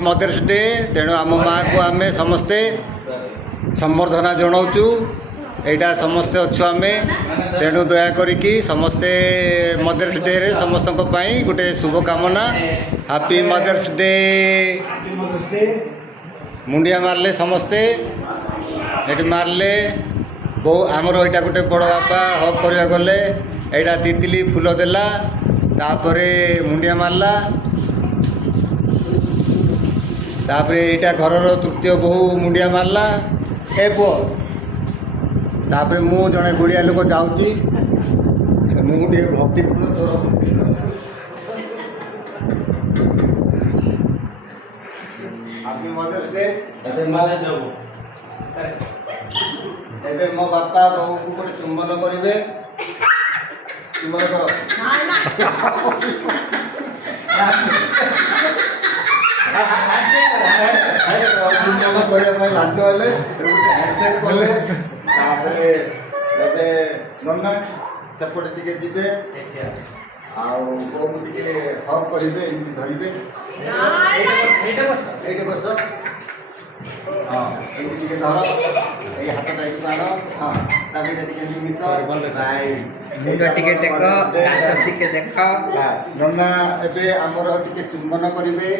mother's day तेणु आम माँ को आम समस्ते संबर्धना जनाऊँ एटा समस्ते अच्छु आम तेणु दयाकोरी समस्ते मदर्स डे रे समस्त गोटे शुभकामना हैप्पी मदर्स डे मुंडिया मारले समस्ते ये मारले बहु आमर यहाँ गोटे बड़ बापा हक करवा गले यहाँ तितली फूल देला तापर मुंडिया मारला तापर यहाँ घर तृतीय बहु मुंडिया मारला ए पुओ तापर मु जड़े गुड़िया लोक जाऊँगी मुझे भक्ति हैप्पी मदर्स डे एबे मो बापा बहु को गोटे चुंबन करेंगे चुंबन कर लाज हेले हैंडसेक कले नन्ना सेपटे टिके जीवे आउ टे हक करेंगे एमती धरवे ये बस हाँ ये धर ये हाथ टाइट आण हाँ मिस देख नन्ना एबे आमर टिके चुंबन करेंगे